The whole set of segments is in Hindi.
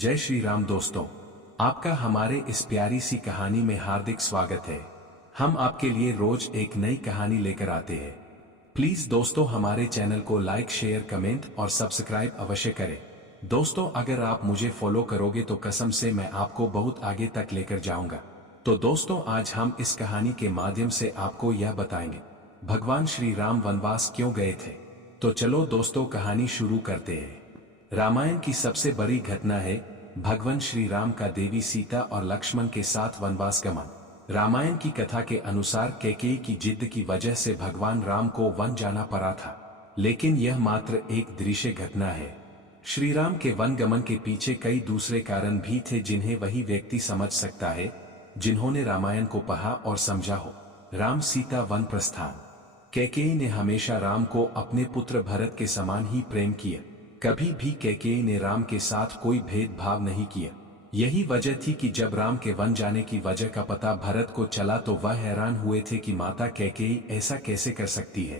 जय श्री राम दोस्तों, आपका हमारे इस प्यारी सी कहानी में हार्दिक स्वागत है। हम आपके लिए रोज एक नई कहानी लेकर आते हैं। प्लीज दोस्तों हमारे चैनल को लाइक, शेयर, कमेंट और सब्सक्राइब अवश्य करें। दोस्तों अगर आप मुझे फॉलो करोगे तो कसम से मैं आपको बहुत आगे तक लेकर जाऊंगा। तो दोस्तों आज हम इस कहानी के माध्यम से आपको यह बताएंगे भगवान श्री राम वनवास क्यों गए थे। तो चलो दोस्तों कहानी शुरू करते हैं। रामायण की सबसे बड़ी घटना है भगवान श्री राम का देवी सीता और लक्ष्मण के साथ वनवास गमन। रामायण की कथा के अनुसार कैकेयी की जिद की वजह से भगवान राम को वन जाना पड़ा था, लेकिन यह मात्र एक दृश्य घटना है। श्री राम के वन गमन के पीछे कई दूसरे कारण भी थे जिन्हें वही व्यक्ति समझ सकता है जिन्होंने रामायण को पढ़ा और समझा हो। राम सीता वन प्रस्थान। कैकेयी ने हमेशा राम को अपने पुत्र भरत के समान ही प्रेम किया। कभी भी कैकेयी ने राम के साथ कोई भेदभाव नहीं किया। यही वजह थी कि जब राम के वन जाने की वजह का पता भरत को चला तो वह हैरान हुए थे कि माता कैकेयी ऐसा कैसे कर सकती है।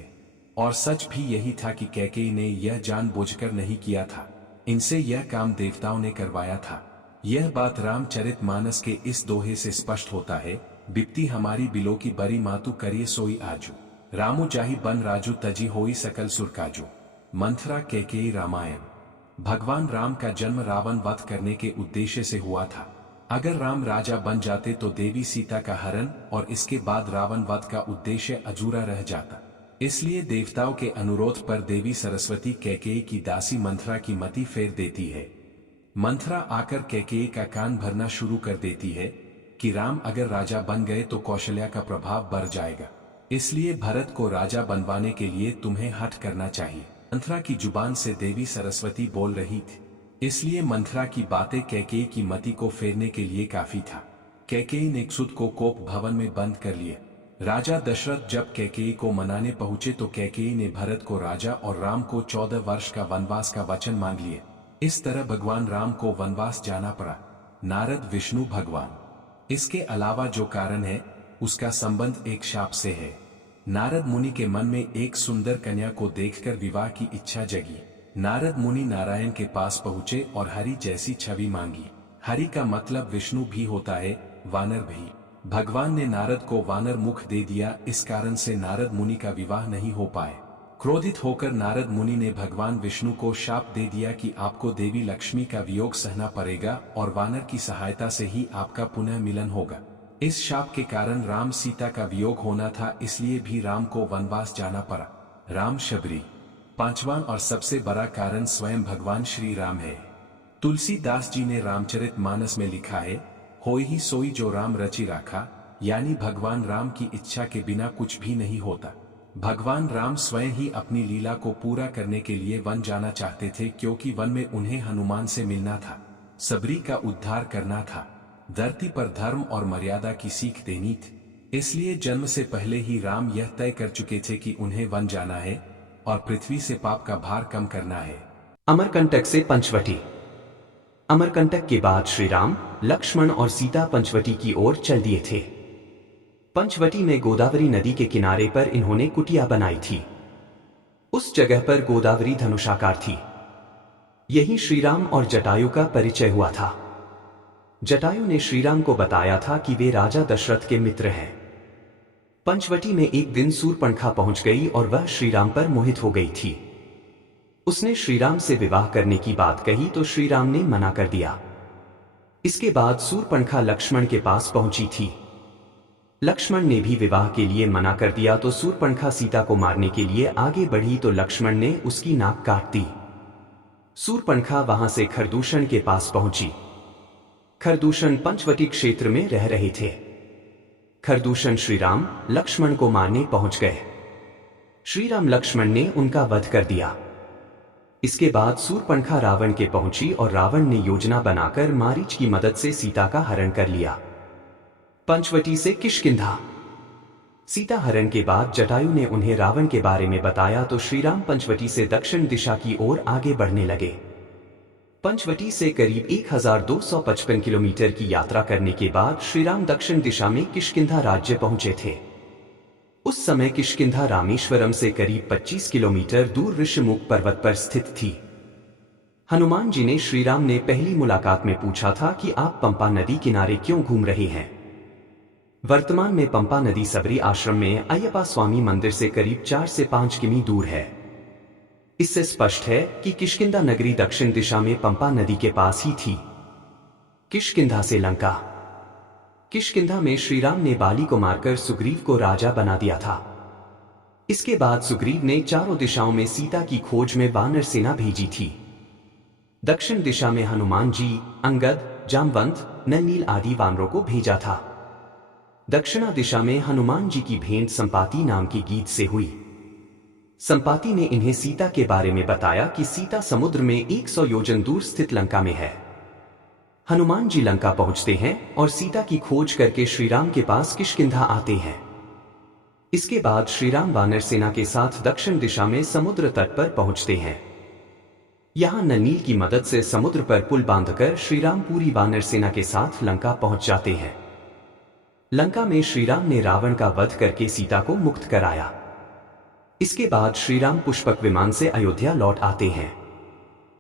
और सच भी यही था कि कैकेयी ने यह जानबूझकर नहीं किया था, इनसे यह काम देवताओं ने करवाया था। यह बात रामचरितमानस के इस दोहे से स्पष्ट होता है। बिप्ती हमारी बिलो की बरी मातु करिए सोई आजू, रामु जाहि बन राजू तजी होई सकल सुरकाजू। मंथरा कैकेयी। रामायण। भगवान राम का जन्म रावण वध करने के उद्देश्य से हुआ था। अगर राम राजा बन जाते तो देवी सीता का हरण और इसके बाद रावण वध का उद्देश्य अधूरा रह जाता। इसलिए देवताओं के अनुरोध पर देवी सरस्वती कैकेयी की दासी मंथरा की मति फेर देती है। मंथरा आकर कैकेयी का कान भरना शुरू कर देती है कि राम अगर राजा बन गए तो कौशल्या का प्रभाव बढ़ जाएगा, इसलिए भरत को राजा बनवाने के लिए तुम्हें हठ करना चाहिए। मंथरा की जुबान से देवी सरस्वती बोल रही थी, इसलिए मंथरा की बातें कैकेयी की मति को फेरने के लिए काफी था। कैकेयी ने सुत को कोप भवन में बंद कर लिया। राजा दशरथ जब कैकेयी को मनाने पहुंचे तो कैकेयी ने भरत को राजा और राम को 14 वर्ष का वनवास का वचन मांग लिया। इस तरह भगवान राम को वनवास जाना पड़ा। नारद, विष्णु भगवान। इसके अलावा जो कारण है उसका संबंध एक शाप से है। नारद मुनि के मन में एक सुंदर कन्या को देखकर विवाह की इच्छा जगी। नारद मुनि नारायण के पास पहुंचे और हरि जैसी छवि मांगी। हरि का मतलब विष्णु भी होता है, वानर भी। भगवान ने नारद को वानर मुख दे दिया, इस कारण से नारद मुनि का विवाह नहीं हो पाए। क्रोधित होकर नारद मुनि ने भगवान विष्णु को शाप दे दिया कि आपको देवी लक्ष्मी का वियोग सहना पड़ेगा और वानर की सहायता से ही आपका पुनः मिलन होगा। इस शाप के कारण राम सीता का वियोग होना था, इसलिए भी राम को वनवास जाना पड़ा। राम शबरी। पांचवां और सबसे बड़ा कारण स्वयं भगवान श्री राम है। तुलसीदास जी ने रामचरितमानस में लिखा है, होई ही सोई जो राम रचि राखा, यानी भगवान राम की इच्छा के बिना कुछ भी नहीं होता। भगवान राम स्वयं ही अपनी लीला को पूरा करने के लिए वन जाना चाहते थे, क्योंकि वन में उन्हें हनुमान से मिलना था, सबरी का उद्धार करना था, धरती पर धर्म और मर्यादा की सीख देनी थी। इसलिए जन्म से पहले ही राम यह तय कर चुके थे कि उन्हें वन जाना है और पृथ्वी से पाप का भार कम करना है। अमरकंटक से पंचवटी। अमरकंटक के बाद श्री राम, लक्ष्मण और सीता पंचवटी की ओर चल दिए थे। पंचवटी में गोदावरी नदी के किनारे पर इन्होंने कुटिया बनाई थी। उस जगह पर गोदावरी धनुषाकार थी। यही श्रीराम और जटायु का परिचय हुआ था। जटायु ने श्रीराम को बताया था कि वे राजा दशरथ के मित्र हैं। पंचवटी में एक दिन सूर्पणखा पहुंच गई और वह श्रीराम पर मोहित हो गई थी। उसने श्रीराम से विवाह करने की बात कही तो श्रीराम ने मना कर दिया। इसके बाद सूर्पणखा लक्ष्मण के पास पहुंची थी। लक्ष्मण ने भी विवाह के लिए मना कर दिया तो सूर्पणखा सीता को मारने के लिए आगे बढ़ी तो लक्ष्मण ने उसकी नाक काट दी। सूर्पणखा वहां से खरदूषण के पास पहुंची। खरदूषण पंचवटी क्षेत्र में रह रहे थे। खरदूषण श्रीराम, लक्ष्मण को मारने पहुंच गए। श्रीराम लक्ष्मण ने उनका वध कर दिया। इसके बाद सूर्पणखा रावण के पहुंची और रावण ने योजना बनाकर मारीच की मदद से सीता का हरण कर लिया। पंचवटी से किष्किंधा। सीता हरण के बाद जटायु ने उन्हें रावण के बारे में बताया तो श्रीराम पंचवटी से दक्षिण दिशा की ओर आगे बढ़ने लगे। पंचवटी से करीब 1255 किलोमीटर की यात्रा करने के बाद श्रीराम दक्षिण दिशा में किष्किंधा राज्य पहुंचे थे। उस समय किष्किंधा रामेश्वरम से करीब 25 किलोमीटर दूर ऋषिमुख पर्वत पर स्थित थी। हनुमान जी ने श्री राम ने पहली मुलाकात में पूछा था कि आप पंपा नदी किनारे क्यों घूम रहे हैं। वर्तमान में पंपा नदी सबरी आश्रम में अयप्पा स्वामी मंदिर से करीब 4 से 5 किमी दूर है। इससे स्पष्ट है कि किष्किंधा नगरी दक्षिण दिशा में पंपा नदी के पास ही थी। किष्किंधा से लंका। किष्किंधा में श्री राम ने बाली को मारकर सुग्रीव को राजा बना दिया था। इसके बाद सुग्रीव ने चारों दिशाओं में सीता की खोज में वानर सेना भेजी थी। दक्षिण दिशा में हनुमान जी, अंगद, जामवंत, नलनील आदि वानरों को भेजा था। दक्षिणा दिशा में हनुमान जी की भेंट संपाति नाम की गीत से हुई। संपाति ने इन्हें सीता के बारे में बताया कि सीता समुद्र में 100 योजन दूर स्थित लंका में है। हनुमान जी लंका पहुंचते हैं और सीता की खोज करके श्रीराम के पास किष्किंधा आते हैं। इसके बाद श्रीराम वानर सेना के साथ दक्षिण दिशा में समुद्र तट पर पहुंचते हैं। यहां नलनील की मदद से समुद्र पर पुल बांधकर श्रीराम पूरी वानर सेना के साथ लंका पहुंच जाते हैं। लंका में श्रीराम ने रावण का वध करके सीता को मुक्त कराया। इसके बाद श्रीराम पुष्पक विमान से अयोध्या लौट आते हैं।